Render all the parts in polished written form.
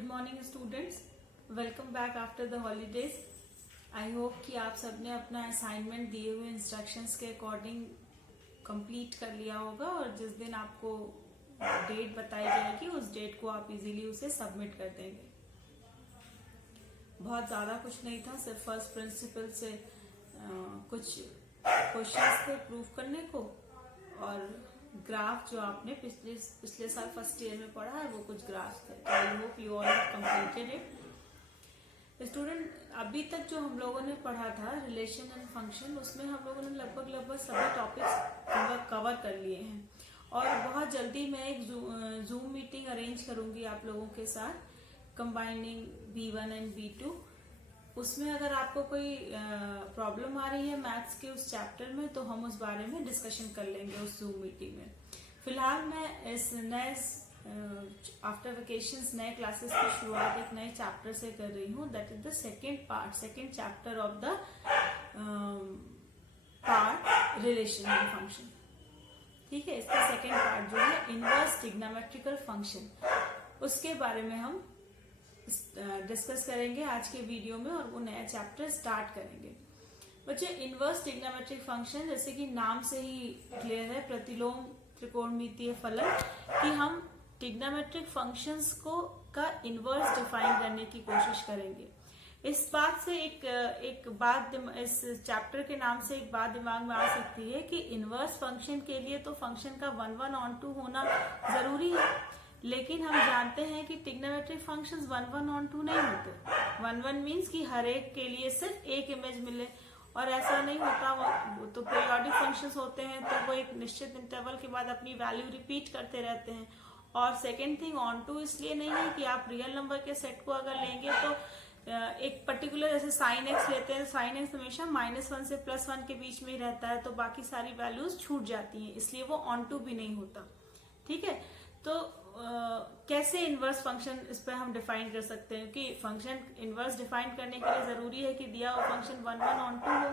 Good morning students, welcome back after the holidays. I hope कि आप सबने अपना असाइनमेंट दिए हुए इंस्ट्रक्शंस के अकॉर्डिंग कंप्लीट कर लिया होगा और जिस दिन आपको डेट बताई जाएगी उस डेट को आप इजीली उसे सबमिट कर देंगे। बहुत ज़्यादा कुछ नहीं था, सिर्फ फर्स्ट प्रिंसिपल से कुछ क्वेश्चंस थे प्रूव करने को और ग्राफ जो आपने पिछले साल फर्स्ट ईयर में पढ़ा है वो कुछ ग्राफ थे। I hope you all have completed it. Student, अभी तक जो हम लोगों ने पढ़ा था रिलेशन एंड फंक्शन, उसमें हम लोगों ने लगभग सभी टॉपिक्स कवर कर लिए हैं और बहुत जल्दी मैं एक जूम मीटिंग अरेंज करूंगी आप लोगों के साथ कंबाइनिंग B1 एंड B2। उसमें अगर आपको कोई प्रॉब्लम आ रही है मैथ्स के उस चैप्टर में तो हम उस बारे में डिस्कशन कर लेंगे उस जूम मीटिंग में। फिलहाल मैं इस नए आफ्टर वेकेशंस नए क्लासेस की शुरुआत एक नए चैप्टर से कर रही हूँ, that is the second chapter of the part relation and function. ठीक है, इसका सेकेंड पार्ट जो है इनवर्स ट्रिग्नोमेट्रिकल फंक्शन, उसके बारे में हम डिस्कस करेंगे आज के वीडियो में और वो नया चैप्टर स्टार्ट करेंगे। बच्चे, इनवर्स ट्रिग्नोमेट्रिक फंक्शन जैसे कि नाम से ही क्लियर है, प्रतिलोम त्रिकोणमितीय फलन, कि हम ट्रिग्नोमेट्रिक फंक्शंस को का इनवर्स डिफाइन करने की कोशिश करेंगे। इस बात से एक बात इस चैप्टर के नाम से एक बात दिमाग में आ सकती है कि इनवर्स फंक्शन के लिए तो फंक्शन का 1/1/2 होना जरूरी है, लेकिन हम जानते हैं कि ट्रिग्नोमेट्रिक फंक्शंस 1/1/2 नहीं होते। 1/1 मीन्स कि हर एक के लिए सिर्फ एक इमेज मिले, और ऐसा नहीं होता। वो तो पीरियोडिक फंक्शंस होते हैं तो वो एक निश्चित इंटरवल के बाद अपनी वैल्यू रिपीट करते रहते हैं। और सेकेंड थिंग, ऑन टू इसलिए नहीं है कि आप रियल नंबर के सेट को अगर लेंगे तो एक पर्टिकुलर जैसे साइन एक्स लेते हैं, साइन एक्स हमेशा -1 से +1 के बीच में ही रहता है, तो बाकी सारी वैल्यूज छूट जाती हैं, इसलिए वो ऑन टू भी नहीं होता। ठीक है, तो कैसे इनवर्स फंक्शन इस पर हम डिफाइन कर सकते हैं कि फंक्शन इनवर्स डिफाइन करने के लिए जरूरी है कि दिया हुआ फंक्शन 1/1/2 हो।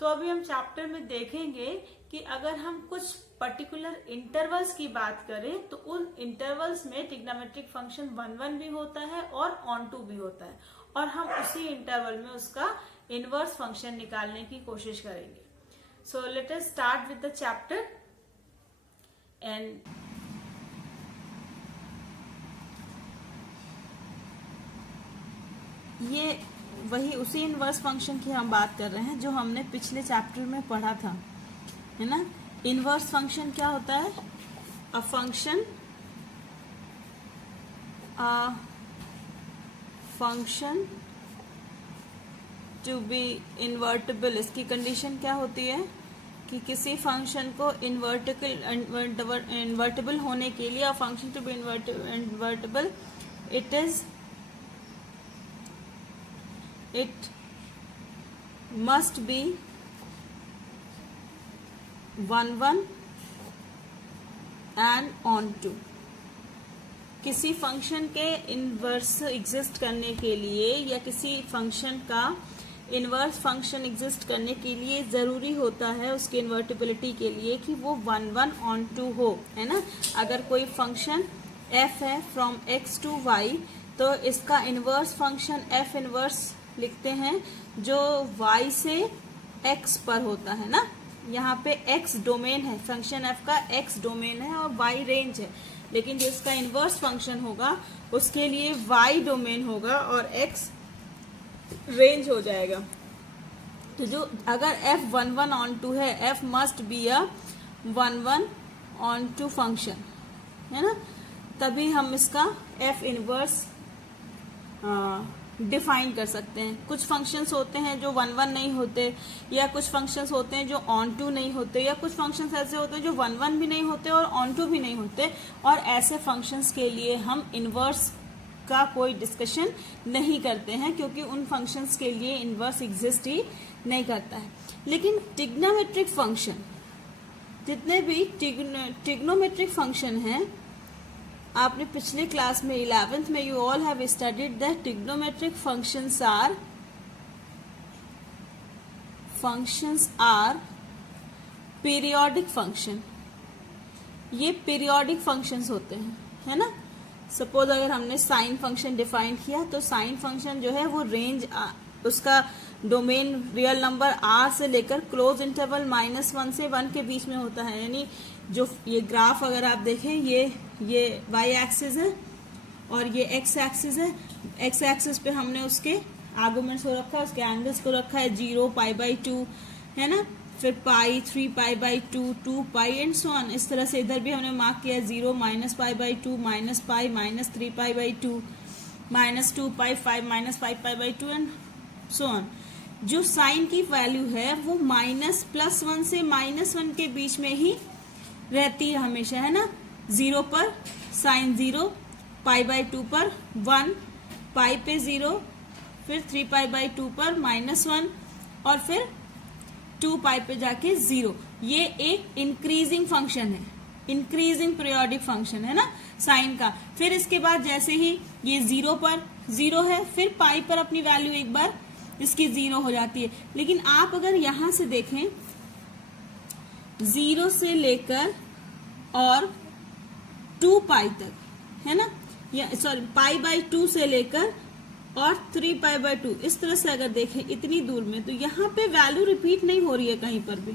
तो अभी हम चैप्टर में देखेंगे कि अगर हम कुछ पर्टिकुलर इंटरवल्स की बात करें तो उन इंटरवल्स में ट्रिग्नोमेट्रिक फंक्शन 1/1 भी होता है और ऑन टू भी होता है, और हम उसी इंटरवल में उसका इनवर्स फंक्शन निकालने की कोशिश करेंगे। So let us start with the chapter and ये वही उसी इनवर्स फंक्शन की हम बात कर रहे हैं जो हमने पिछले चैप्टर में पढ़ा था, है ना। इनवर्स फंक्शन क्या होता है? A function to be invertible, इसकी कंडीशन क्या होती है कि किसी फंक्शन को इन्वर्टिबल होने के लिए, a function to be invertible it must be 1/1 and onto। किसी फंक्शन के इनवर्स एग्जिस्ट करने के लिए या किसी फंक्शन का इनवर्स फंक्शन एग्जिस्ट करने के लिए जरूरी होता है उसकी इन्वर्टिबिलिटी के लिए कि वो 1/1 onto हो, है ना। अगर कोई फंक्शन f है फ्रॉम x to y तो इसका इनवर्स फंक्शन f इनवर्स लिखते हैं जो y से x पर होता है ना। यहाँ पे x डोमेन है, फंक्शन f का x डोमेन है और y रेंज है, लेकिन जो इसका इनवर्स फंक्शन होगा उसके लिए y डोमेन होगा और x रेंज हो जाएगा। तो जो अगर f 1/1/2 है, f must be a 1/1/2 function, है ना, तभी हम इसका f इनवर्स डिफाइन कर सकते हैं। कुछ फंक्शंस होते हैं जो 1/1 नहीं होते, या कुछ फंक्शंस होते हैं जो ऑन टू नहीं होते, या कुछ फंक्शंस ऐसे होते हैं जो 1/1 भी नहीं होते और ऑन टू भी नहीं होते, और ऐसे फंक्शंस के लिए हम इनवर्स का कोई डिस्कशन नहीं करते हैं क्योंकि उन फंक्शंस के लिए इनवर्स एग्जिस्ट ही नहीं करता है। लेकिन ट्रिग्नोमेट्रिक फंक्शन, जितने भी ट्रिग्नोमेट्रिक फंक्शन हैं, आपने पिछले क्लास में 11th में you all have studied that trigonometric functions are periodic function. ये पीरियोडिक फंक्शंस होते हैं, है ना। सपोज अगर हमने साइन फंक्शन डिफाइन किया तो साइन फंक्शन जो है वो रेंज उसका डोमेन रियल नंबर r से लेकर क्लोज इंटरवल -1 से 1 के बीच में होता है। यानी जो ये ग्राफ अगर आप देखें ये y एक्सिस है और ये x एक्सिस है। x एक्सिस पे हमने उसके आर्गुमेंट्स को रखा है, उसके एंगल्स को रखा है 0, π/2 है ना, फिर पाई, 3π/2, 2π एंड सो ऑन। इस तरह से इधर भी हमने मार्क किया 0, -π/2, -π, -3π/2, -2π, 5, -5π/2 एंड सो ऑन। जो साइन की वैल्यू है वो -+1 से -1 के बीच में ही रहती है हमेशा, है ना। 0 पर साइन 0, π/2 पर 1, पाई पे 0, फिर 3π/2 पर -1 और फिर 2π पे जाके 0। ये एक इंक्रीजिंग फंक्शन है, इंक्रीजिंग पीरियोडिक फंक्शन है ना साइन का। फिर इसके बाद जैसे ही ये 0 पर 0 है, फिर पाई पर अपनी वैल्यू एक बार इसकी 0 हो जाती है। लेकिन आप अगर यहां से देखें 0 से लेकर और 2π तक, है ना, या सॉरी π/2 से लेकर और 3π/2, इस तरह से अगर देखें इतनी दूर में, तो यहाँ पे वैल्यू रिपीट नहीं हो रही है कहीं पर भी।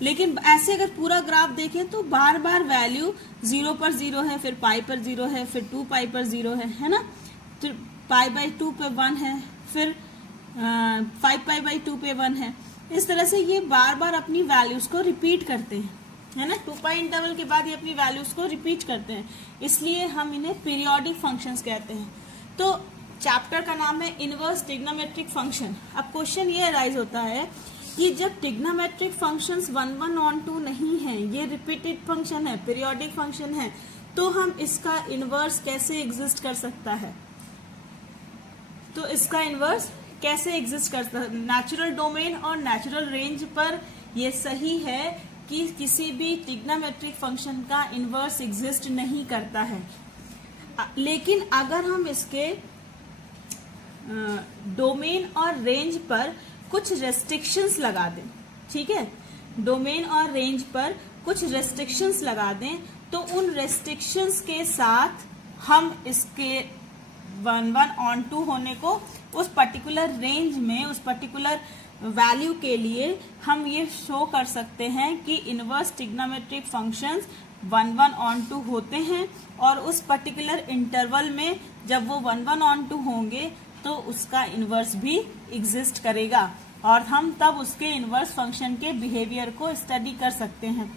लेकिन ऐसे अगर पूरा ग्राफ देखें तो बार बार वैल्यू 0 पर 0 है, फिर पाई पर 0 है, फिर 2π पर 0 है ना, फिर π/2 पे 1 है, फिर 5π/2 पे 1 है। इस तरह से ये बार बार अपनी वैल्यूज को रिपीट करते हैं, है ना। 2π इंटरवल के बाद ये अपनी वैल्यूज को रिपीट करते हैं, इसलिए हम इन्हें पीरियोडिक फंक्शंस कहते हैं। तो चैप्टर का नाम है इनवर्स ट्रिग्नोमेट्रिक फंक्शन। अब क्वेश्चन ये अराइज होता है कि जब ट्रिग्नोमेट्रिक फंक्शंस 1, 1 ऑन 2 नहीं है, ये रिपीटेड फंक्शन है, पीरियोडिक फंक्शन है, तो हम इसका इनवर्स कैसे एग्जिस्ट कर सकता है। तो इसका इनवर्स कैसे एग्जिस्ट करता है, नेचुरल डोमेन और नेचुरल रेंज पर यह सही है कि किसी भी ट्रिग्नोमेट्रिक फंक्शन का इनवर्स एग्जिस्ट नहीं करता है। लेकिन अगर हम इसके डोमेन और रेंज पर कुछ रेस्ट्रिक्शंस लगा दें, ठीक है, डोमेन और रेंज पर कुछ रेस्ट्रिक्शंस लगा दें, तो उन रेस्ट्रिक्शंस के साथ हम इसके 1, 1 ऑन 2 होने को उस पर्टिकुलर रेंज में, उस पर्टिकुलर वैल्यू के लिए हम ये शो कर सकते हैं कि इनवर्स ट्रिग्नोमेट्रिक फंक्शंस 1, 1 ऑन 2 होते हैं, और उस पर्टिकुलर इंटरवल में जब वो 1, 1 ऑन 2 होंगे तो उसका इनवर्स भी एग्जिस्ट करेगा, और हम तब उसके इनवर्स फंक्शन के बिहेवियर को स्टडी कर सकते हैं।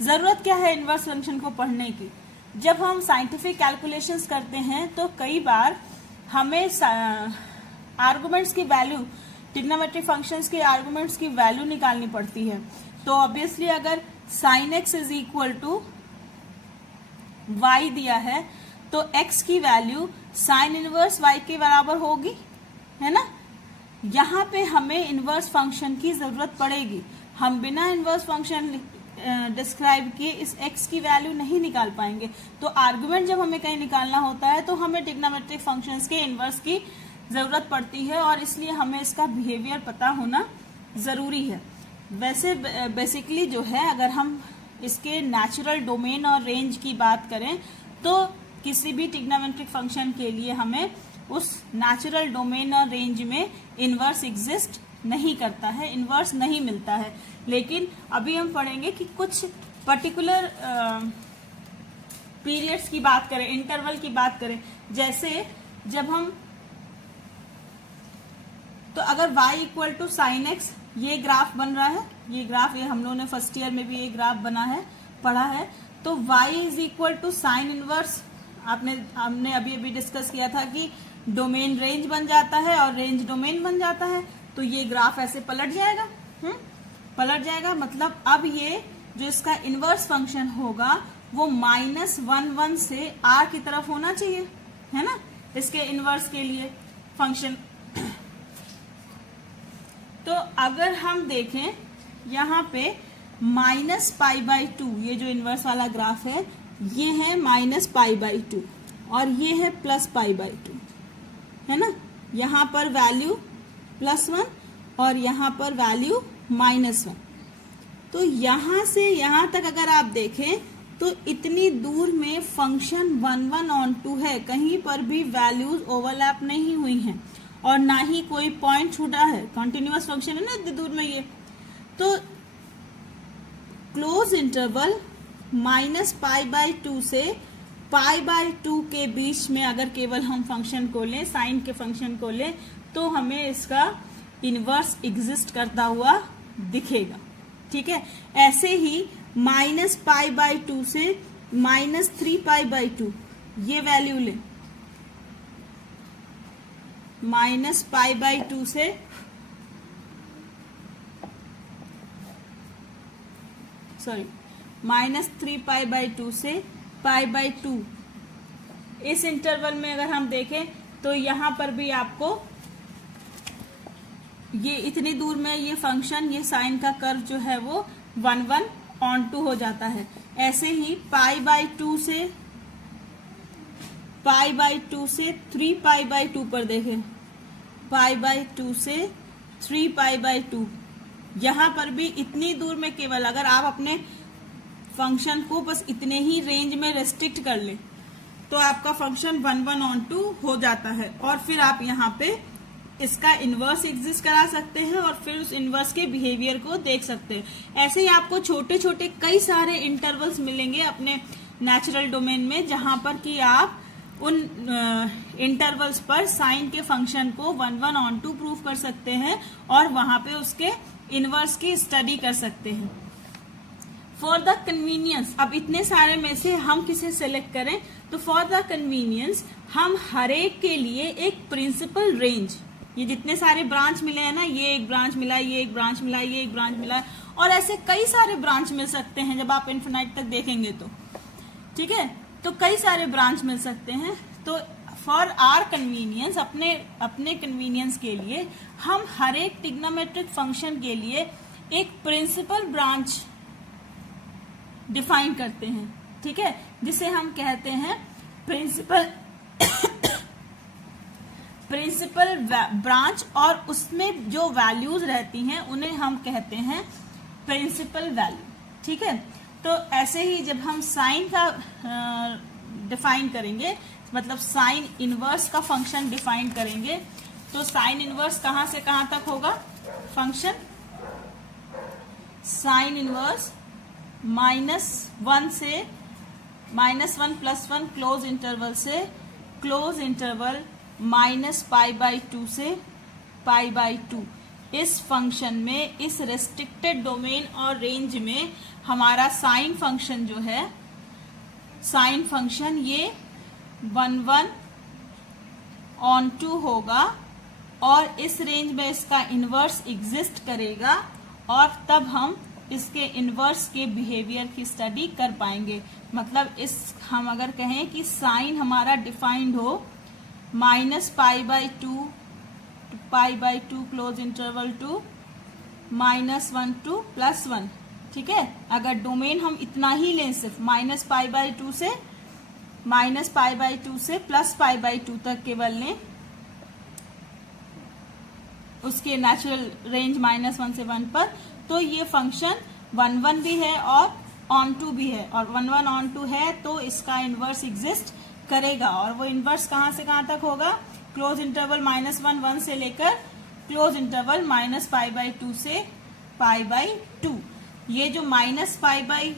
जरूरत क्या है इनवर्स फंक्शन को पढ़ने की? जब हम साइंटिफिक कैलकुलेशंस करते हैं तो कई बार हमें आर्गुमेंट्स की वैल्यू, ट्रिग्नोमेट्रिक फंक्शंस के आर्गुमेंट्स की वैल्यू निकालनी पड़ती है। तो ऑब्वियसली अगर sin x is equal to y दिया है तो x की वैल्यू साइन इनवर्स y के बराबर होगी, है ना। यहाँ पे हमें इनवर्स फंक्शन की जरूरत पड़ेगी। हम बिना इनवर्स फंक्शन डिस्क्राइब किए इस x की वैल्यू नहीं निकाल पाएंगे। तो आर्गुमेंट जब हमें कहीं निकालना होता है तो हमें ट्रिग्नोमेट्रिक फंक्शंस के इनवर्स की जरूरत पड़ती है, और इसलिए हमें इसका बिहेवियर पता होना जरूरी है। वैसे बेसिकली जो है, अगर हम इसके नेचुरल डोमेन और रेंज की बात करें तो किसी भी ट्रिग्नोमेट्रिक फंक्शन के लिए हमें उस नेचुरल डोमेन और रेंज में इनवर्स एग्जिस्ट नहीं करता है, इनवर्स नहीं मिलता है। लेकिन अभी हम पढ़ेंगे कि कुछ पर्टिकुलर पीरियड्स की बात करें, इंटरवल की बात करें, जैसे जब हम, तो अगर y equal to sine x, ये ग्राफ बन रहा है, ये ग्राफ, ये हम लोगों ने फर्स्ट ईयर में भी ये ग्राफ बना है, पढ़ा है। तो y is equal to sine inverse, हमने अभी अभी डिस्कस किया था कि डोमेन रेंज बन जाता है और रेंज डोमेन बन जाता है। तो ये ग्राफ ऐसे पलट जाएगा, पलट जाएगा, मतलब अब ये जो इसका इनवर्स फंक्शन होगा वो -1, 1 से r की तरफ होना चाहिए, है ना, इसके इनवर्स के लिए फंक्शन। तो अगर हम देखें यहाँ पे -π/2, ये जो इनवर्स वाला ग्राफ है ये है -π/2 और ये है +π/2, है ना। यहाँ पर वैल्यू +1 और यहाँ पर वैल्यू -1। तो यहाँ से यहाँ तक अगर आप देखें तो इतनी दूर में फंक्शन 1/(1/(2) है, कहीं पर भी वैल्यूज ओवरलैप नहीं हुई हैं और ना ही कोई पॉइंट छूटा है, कंटिन्यूअस फंक्शन है ना इतनी दूर में ये। तो क्लोज इंटरवल -π/2 से π/2 के बीच में अगर केवल हम फंक्शन को लें, साइन के फंक्शन को लें, तो हमें इसका इनवर्स एग्जिस्ट करता हुआ दिखेगा। ठीक है, ऐसे ही -π/2 से -3π/2 ये वैल्यू लें, -π/2 से -3π/2 से π/2, इस इंटरवल में अगर हम देखें तो यहां पर भी आपको ये इतनी दूर में ये फंक्शन, ये साइन का कर्व जो है वो 1/(1/(2) हो जाता है। ऐसे ही π/2 से 3π/2 पर देखें, π/2 से 3π/2, यहां पर भी इतनी दूर में केवल अगर आप अपने फंक्शन को बस इतने ही रेंज में रेस्ट्रिक्ट कर ले तो आपका फंक्शन 1/(1/(2) हो जाता है और फिर आप यहाँ पे इसका इनवर्स एग्जिस्ट करा सकते हैं और फिर उस इनवर्स के बिहेवियर को देख सकते हैं। ऐसे ही आपको छोटे छोटे कई सारे इंटरवल्स मिलेंगे अपने नेचुरल डोमेन में, जहां पर कि आप उन इंटरवल्स पर साइन के फंक्शन को 1/(1/(2) प्रूव कर सकते हैं और वहां पे उसके इनवर्स की स्टडी कर सकते हैं। फॉर द कन्वीनियंस, अब इतने सारे में से हम किसे सेलेक्ट करें, तो फॉर द कन्वीनियंस हम हर एक के लिए एक प्रिंसिपल रेंज, ये जितने सारे ब्रांच मिले हैं ना, ये एक ब्रांच मिला, ये एक ब्रांच मिला, ये एक ब्रांच मिला, और ऐसे कई सारे ब्रांच मिल सकते हैं जब आप इन्फिनाइट तक देखेंगे तो। ठीक है, तो कई सारे ब्रांच मिल सकते हैं। तो फॉर आर कन्वीनियंस, अपने कन्वीनियंस के लिए हम हर एक ट्रिग्नोमेट्रिक फंक्शन के लिए एक प्रिंसिपल ब्रांच डिफाइन करते हैं। ठीक है, जिसे हम कहते हैं प्रिंसिपल ब्रांच, और उसमें जो वैल्यूज रहती हैं उन्हें हम कहते हैं प्रिंसिपल वैल्यू। ठीक है, तो ऐसे ही जब हम साइन का डिफाइन करेंगे, मतलब साइन इनवर्स का फंक्शन डिफाइन करेंगे, तो साइन इनवर्स कहां से कहां तक होगा फंक्शन, साइन इनवर्स -1 से -1 + 1 क्लोज इंटरवल से क्लोज इंटरवल -π/2 से π/2, इस फंक्शन में, इस रेस्ट्रिक्टेड डोमेन और रेंज में हमारा साइन फंक्शन जो है, साइन फंक्शन ये 1/(1/(2) होगा और इस रेंज में इसका इनवर्स एग्जिस्ट करेगा और तब हम इसके इनवर्स के बिहेवियर की स्टडी कर पाएंगे। मतलब हम अगर कहें कि साइन हमारा डिफाइंड हो -π/2 π/2 क्लोज इंटरवल टू -1 to +1। ठीक है, अगर डोमेन हम इतना ही लें, सिर्फ -π/2 से +π/2 तक केवल लें, उसके नेचुरल रेंज -1 से 1 पर, तो ये फंक्शन 1/1 भी है और ((2) भी है, और 1/(1)((2) है तो इसका इनवर्स एग्जिस्ट करेगा। और वो इनवर्स कहां से कहां तक होगा, क्लोज इंटरवल -1 से लेकर क्लोज इंटरवल -π/2 से π/2। ये जो -π/2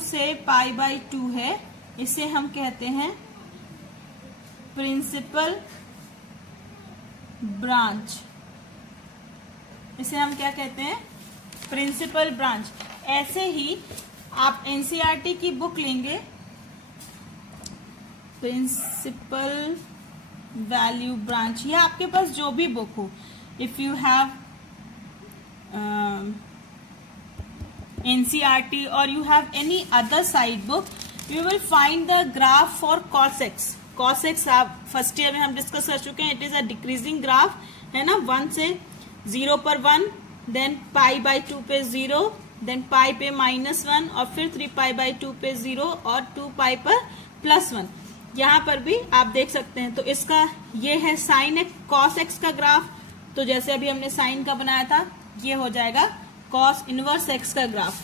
से π/2 है, इसे हम कहते हैं प्रिंसिपल ब्रांच। इसे हम क्या कहते हैं, प्रिंसिपल ब्रांच। ऐसे ही आप एनसीईआरटी की बुक लेंगे, प्रिंसिपल वैल्यू ब्रांच, या आपके पास जो भी बुक हो, इफ यू हैव एनसीईआरटी और you have any other side book, you will find the graph for cos x। cos x आप फर्स्ट ईयर में हम डिस्कस कर चुके हैं, it is a decreasing graph, है ना, 1 से 0 पर 1, देन π/2 पे 0, देन π पे -1 और फिर 3π/2 पे 0 और 2π पर +1। यहाँ पर भी आप देख सकते हैं। तो इसका ये है साइन cos x का ग्राफ, तो जैसे अभी हमने साइन का बनाया था, ये हो जाएगा cos इनवर्स x का graph.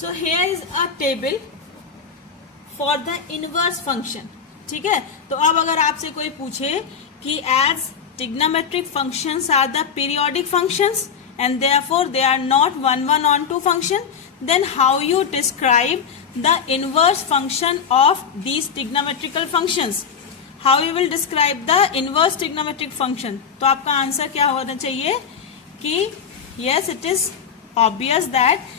So here is a table for the inverse function. ठीक है, तो अब अगर आपसे कोई पूछे कि as trigonometric functions are the periodic functions and therefore they are not 1 on 2 function, then how you describe the inverse function of these trigonometrical functions? How you will describe the inverse trigonometric function? तो आपका answer क्या होना चाहिए कि yes, it is obvious that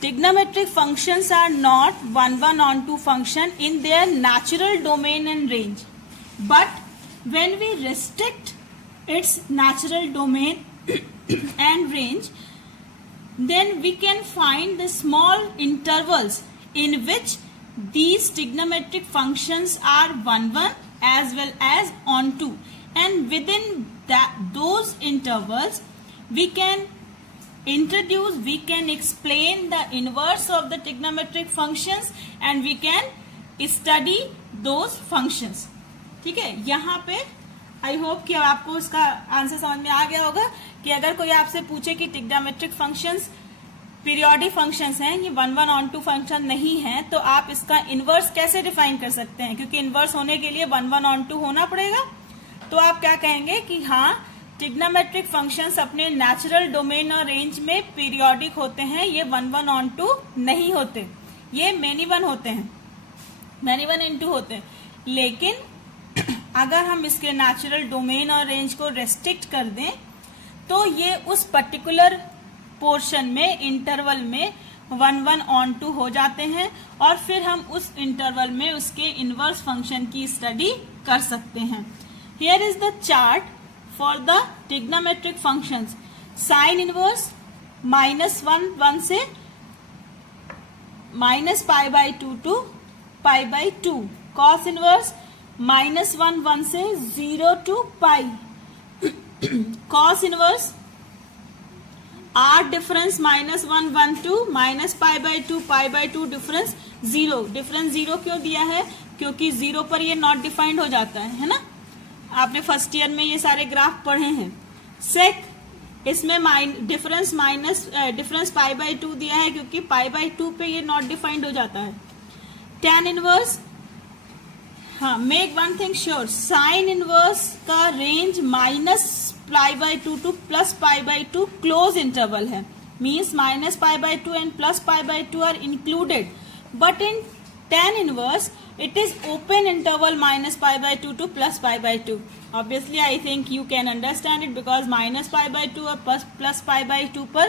trigonometric functions are not 1 on 2 function in their natural domain and range, but when we restrict its natural domain and range, then we can find the small intervals in which these trigonometric functions are 1 as well as on 2, and within those intervals we can explain the inverse of the trigonometric functions and we can study those functions. ठीक है, यहाँ पे I hope कि आपको उसका answer समझ में आ गया होगा कि अगर कोई आपसे पूछे कि ट्रिग्नोमेट्रिक फंक्शंस पीरियोडिक फंक्शंस हैं, ये 1 on 2 फंक्शन नहीं है, तो आप इसका इनवर्स कैसे डिफाइन कर सकते हैं, क्योंकि इनवर्स होने के लिए 1 on 2 होना पड़ेगा. तो आप क्या कहेंगे कि हाँ, ट्रिग्नोमेट्रिक फंक्शंस अपने नेचुरल डोमेन और रेंज में पीरियोडिक होते हैं, ये 1 on 2 नहीं होते, ये मेनी वन होते हैं, मेनी वन इन 2 होते हैं. लेकिन अगर हम इसके नेचुरल डोमेन और रेंज को रेस्ट्रिक्ट कर दें तो ये उस पर्टिकुलर पोर्शन में इंटरवल में 1 on 2 हो जाते हैं और फिर हम उस इंटरवल में उसके इनवर्स फंक्शन की स्टडी कर सकते हैं. Here is the chart for the trigonometric functions. Sine inverse -1 से -π/2 to π/2. कॉस इनवर्स -1 से 0 to π. Cos inverse are difference -1 1 to -π/2 π/2 difference 0. Difference 0 क्यों दिया है, क्योंकि 0 पर ये नॉट डिफाइंड हो जाता है ना. आपने फर्स्ट ईयर में ये सारे ग्राफ पढ़े हैं. सेक इसमें डिफरेंस π/2 दिया है क्योंकि π/2 पे ये नॉट डिफाइंड हो जाता है. tan इनवर्स, हाँ, make one thing sure, sine inverse का रेंज -π/2 to +π/2 क्लोज इंटरवल है, means -π/2 and +π/2 are included, but in tan inverse it is open interval -π/2 to +π/2. Obviously I think you can understand it because -π/2 और +π/2 पर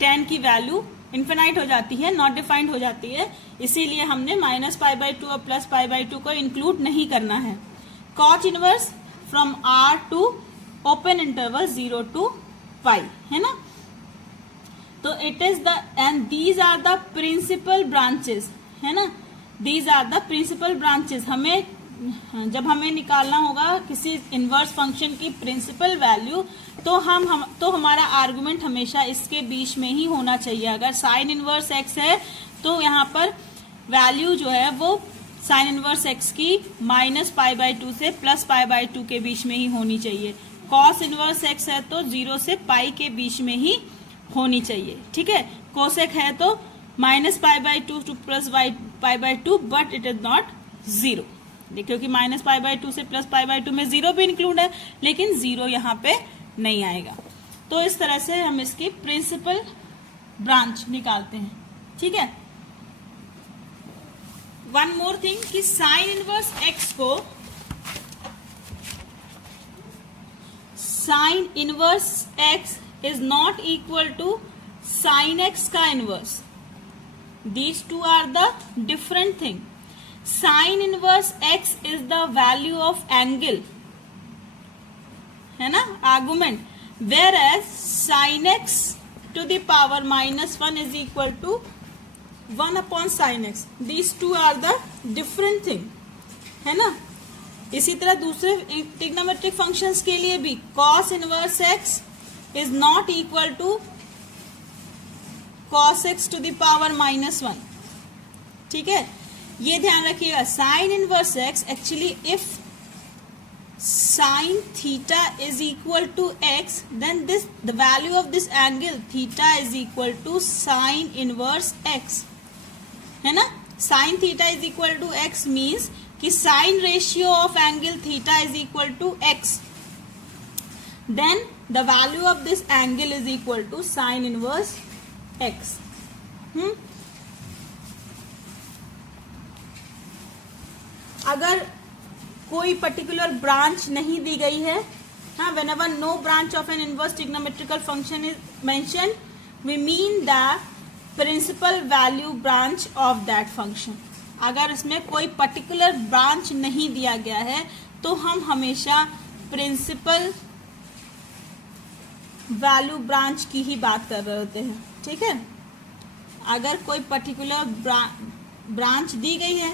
tan की value infinite हो जाती है, not defined हो जाती है, इसीलिए हमने -π/2 और +π/2 को इंक्लूड नहीं करना है. Cot inverse from R to open interval 0 to π, है ना. तो it is the end these are the principal branches, है ना. These are the principal branches. जब हमें निकालना होगा किसी इनवर्स फंक्शन की प्रिंसिपल वैल्यू, तो तो हमारा आर्गुमेंट हमेशा इसके बीच में ही होना चाहिए. अगर साइन इनवर्स x है तो यहाँ पर वैल्यू जो है वो साइन इनवर्स x की -π/2 से +π/2 के बीच में ही होनी चाहिए. कॉस इनवर्स x है तो 0 से π के बीच में ही होनी चाहिए. ठीक है, कोसेक है तो -π/2 to +π/2 but it is not 0, क्योंकि -π/2 से +π/2 में 0 भी इंक्लूड है, लेकिन 0 यहाँ पे नहीं आएगा. तो इस तरह से हम इसकी प्रिंसिपल ब्रांच निकालते हैं. ठीक है, वन मोर थिंग कि साइन इनवर्स x को sine inverse x is not equal to sine x का inverse. These two are the different thing. Sin inverse x is the value of angle, है ना, argument, whereas sin x to the power -1 is equal to 1 upon sin x. These two are the different thing, है ना. इसी तरह दूसरे trigonometric functions के लिए भी cos inverse x is not equal to cos x to the power -1. ठीक है, ये ध्यान रखिएगा. Sign inverse x actually if sin theta is equal to x, then the value of this angle theta is equal to sin inverse x, है ना. sin theta is equal to x means कि sin ratio of angle theta is equal to x, then the value of this angle is equal to sin inverse x. अगर कोई particular branch नहीं दी गई है, हाँ, whenever no branch of an inverse trigonometrical function is mentioned, we mean the principal value branch of that function. अगर इसमें कोई particular branch नहीं दिया गया है तो हम हमेशा प्रिंसिपल वैल्यू ब्रांच की ही बात कर रहे होते हैं. ठीक है, अगर कोई पर्टिकुलर ब्रांच दी गई है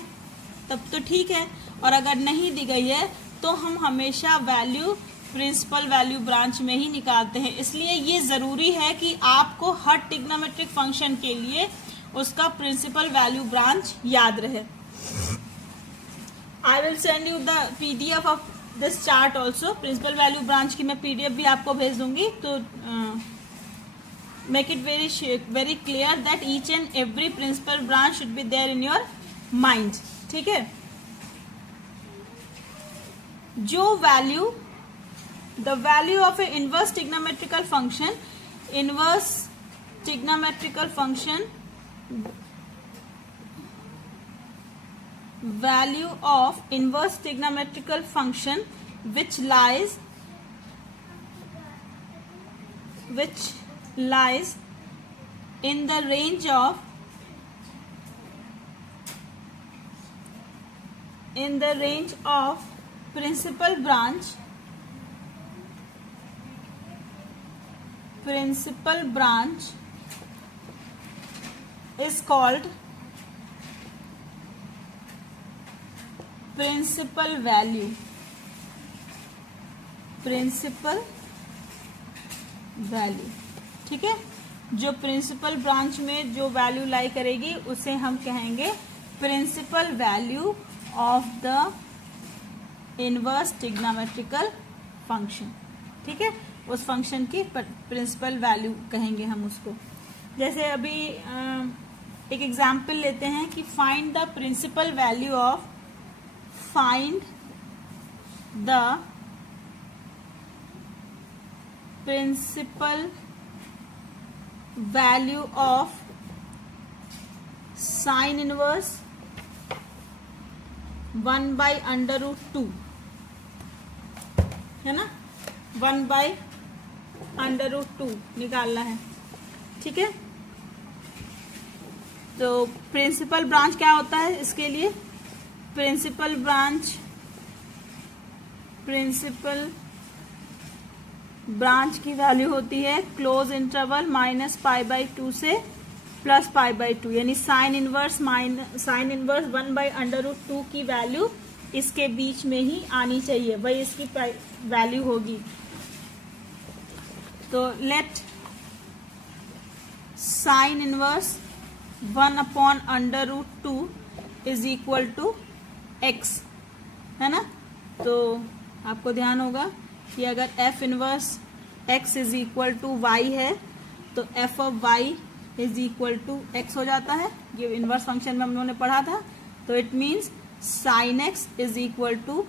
तब तो ठीक है, और अगर नहीं दी गई है तो हम हमेशा वैल्यू प्रिंसिपल वैल्यू ब्रांच में ही निकालते हैं. इसलिए ये ज़रूरी है कि आपको हर ट्रिग्नोमेट्रिक फंक्शन के लिए उसका प्रिंसिपल वैल्यू ब्रांच याद रहे. I will send you the PDF of this chart also. Principal value branch की मैं PDF भी आपको भेज दूंगी. तो make it very clear that each and every principal branch should be there in your mind. ठीक है, जो value the value of a inverse trigonometrical function, inverse trigonometrical function, value of inverse trigonometrical function which lies in the range of principal branch is called principal value. ठीक है, जो principal branch में जो value लाई करेगी उसे हम कहेंगे principal value of the inverse trigonometrical function. ठीक है, उस फंक्शन की प्रिंसिपल वैल्यू कहेंगे हम उसको. जैसे अभी एक एग्जाम्पल लेते हैं कि find the principal value of find the principal value of sin inverse 1/√2, है ना. 1/√2 निकालना है. ठीक है, तो प्रिंसिपल ब्रांच क्या होता है इसके लिए. प्रिंसिपल ब्रांच की वैल्यू होती है क्लोज इंटरवल -π/2 से +π/2, यानी साइन इनवर्स 1/√2 की वैल्यू इसके बीच में ही आनी चाहिए, वही इसकी वैल्यू होगी. तो let sine inverse 1/√2 is equal to x, है ना. तो आपको ध्यान होगा कि अगर f inverse x is equal to y है तो f of y is equal to x हो जाता है. ये इनवर्स फंक्शन में हम लोगों ने पढ़ा था. तो it means sine x is equal to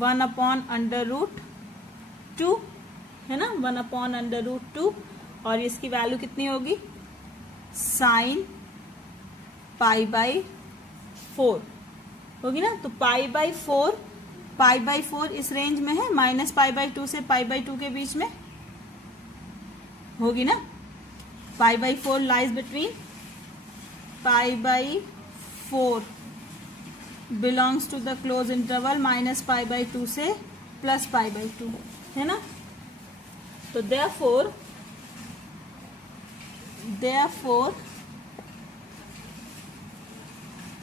1/√2, है ना, 1/√2, और इसकी वैल्यू कितनी होगी साइन π/4 होगी ना. तो π/4 इस रेंज में है, -π/2 से π/2 के बीच में होगी ना. π/4 lies between π/4 belongs to the close interval -π/2 से +π/2, है ना. तो therefore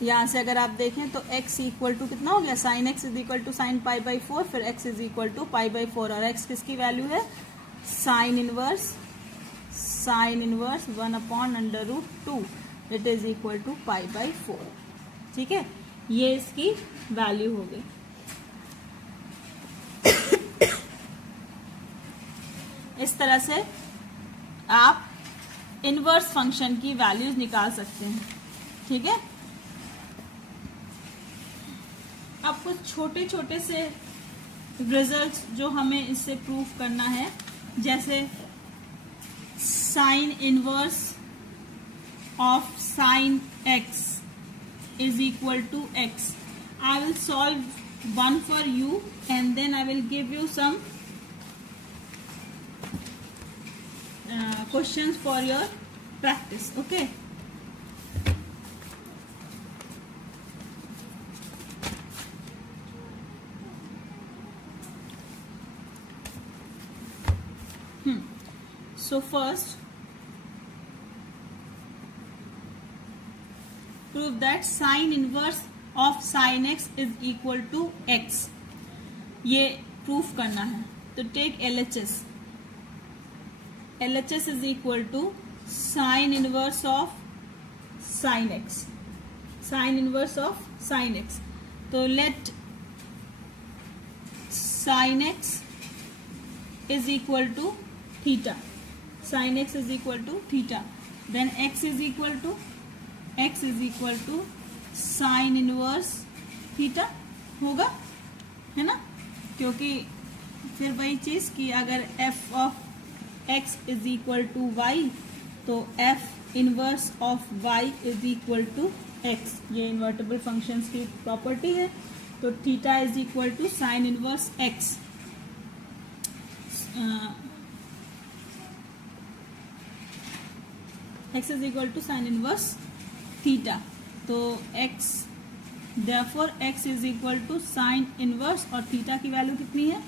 यहां से अगर आप देखें तो x इक्वल टू कितना हो गया, sine x is equal to sine π/4, फिर x इज इक्वल टू π/4, और x किसकी वैल्यू है sine inverse 1/√2, it is equal to π/4. ठीक है, ये इसकी वैल्यू हो गई. इस तरह से आप इनवर्स फंक्शन की वैल्यूज निकाल सकते हैं। ठीक है, अब कुछ छोटे छोटे से रिजल्ट्स जो हमें इससे प्रूव करना है, जैसे sine inverse of sine x is equal to x. I will solve one for you and then I will give you some questions for your practice. Okay. So first, prove that sine inverse of sin x is equal to x. ये proof करना है, तो take LHS. LHS is equal to sine inverse of sin x. Sine inverse of sin x. तो let sin x is equal to theta. Sin x is equal to theta. Then x is equal to sign inverse theta होगा, है ना, क्योंकि फिर वही चीज कि अगर f of x is equal to y तो f inverse of y is equal to x। ये इन्वर्टेबल फंक्शंस की प्रॉपर्टी है। तो theta is equal to sine inverse x। x is equal to sine inverse theta. तो x therefore x is equal to sine inverse, और theta की value कितनी है,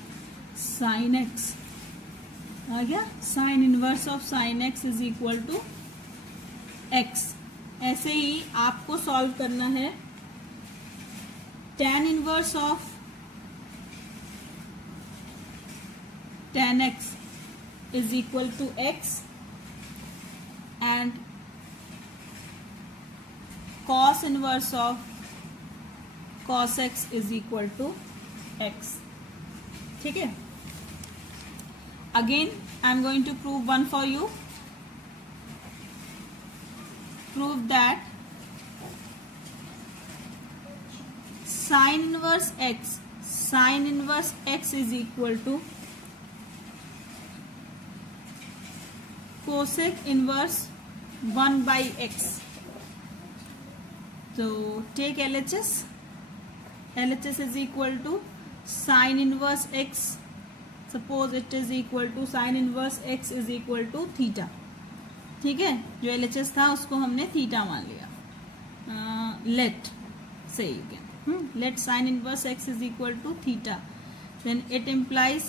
sine x आ गया। Sine inverse of sine x is equal to x। ऐसे ही आपको solve करना है tan inverse of tan x is equal to x and cos inverse of cos x is equal to x। ठीक है, again I am going to prove one for you. Prove that sin inverse x is equal to cosec inverse 1 by x। So take LHS. LHS is equal to sine inverse x. Suppose it is equal to sine inverse x is equal to theta। ठीक है, जो LHS था उसको हमने theta मान लिया। Let say again, let sine inverse x is equal to theta, then it implies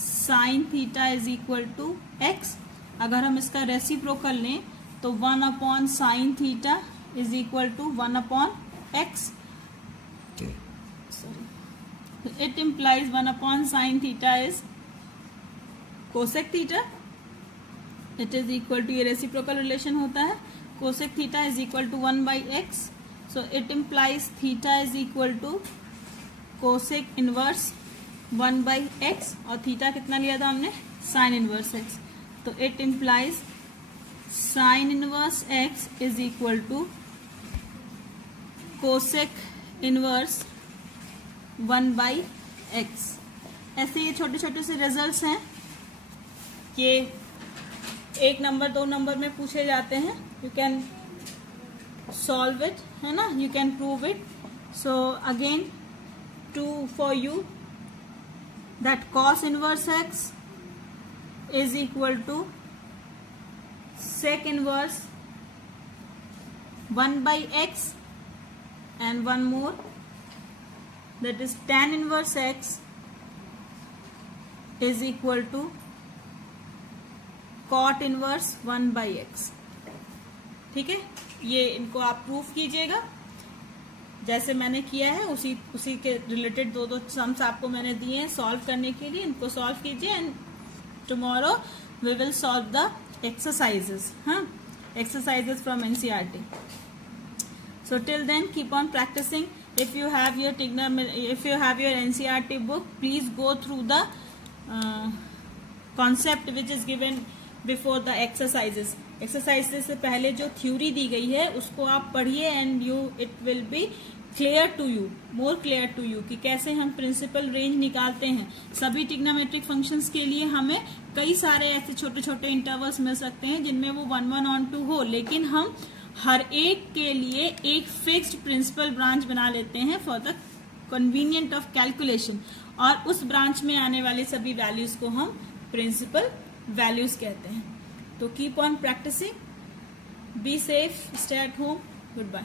sin theta is equal to x। अगर हम इसका रेसिप्रोकल लें तो 1 upon sine theta is equal to 1 upon x. Sorry. It implies 1 upon sin theta is cosec theta. It is equal to, ये reciprocal relation होता है, cosec theta is equal to 1 by x. So it implies theta is equal to cosec inverse 1 by x, और theta कितना लिया था हमने, sin inverse x। तो it implies sin inverse x is equal to cosec inverse 1 by x. ऐसे ये छोटे छोटे से रिजल्ट्स हैं, ये 1 नंबर 2 नंबर में पूछे जाते हैं। यू कैन सॉल्व इट, है ना, you can prove it. So again to for you that cos inverse x is equal to sec inverse 1 by x, and one more, that is tan inverse x is equal to cot inverse 1 by x। ठीक है, ये इनको आप proof कीजिएगा जैसे मैंने किया है, उसी के रिलेटेड दो सम्स आपको मैंने दिए हैं सॉल्व करने के लिए। इनको सॉल्व कीजिए and tomorrow we will solve the exercises, हाँ, exercises from NCERT। So till then keep on practicing. If you have your NCERT book, please go through the concept which is given before the exercises. Exercises से पहले जो theory दी गई है उसको आप पढ़िए and it will be clear to you, more clear to you कि कैसे हम प्रिंसिपल रेंज निकालते हैं। सभी ट्रिग्नोमेट्रिक फंक्शंस के लिए हमें कई सारे ऐसे छोटे छोटे इंटरवल्स मिल सकते हैं जिनमें वो 1 1 on 2 हो, लेकिन हम हर एक के लिए एक फिक्स्ड प्रिंसिपल ब्रांच बना लेते हैं for the convenient of calculation, और उस ब्रांच में आने वाले सभी वैल्यूज को हम प्रिंसिपल वैल्यूज कहते हैं। तो keep on practising, be safe, stay at home, good bye.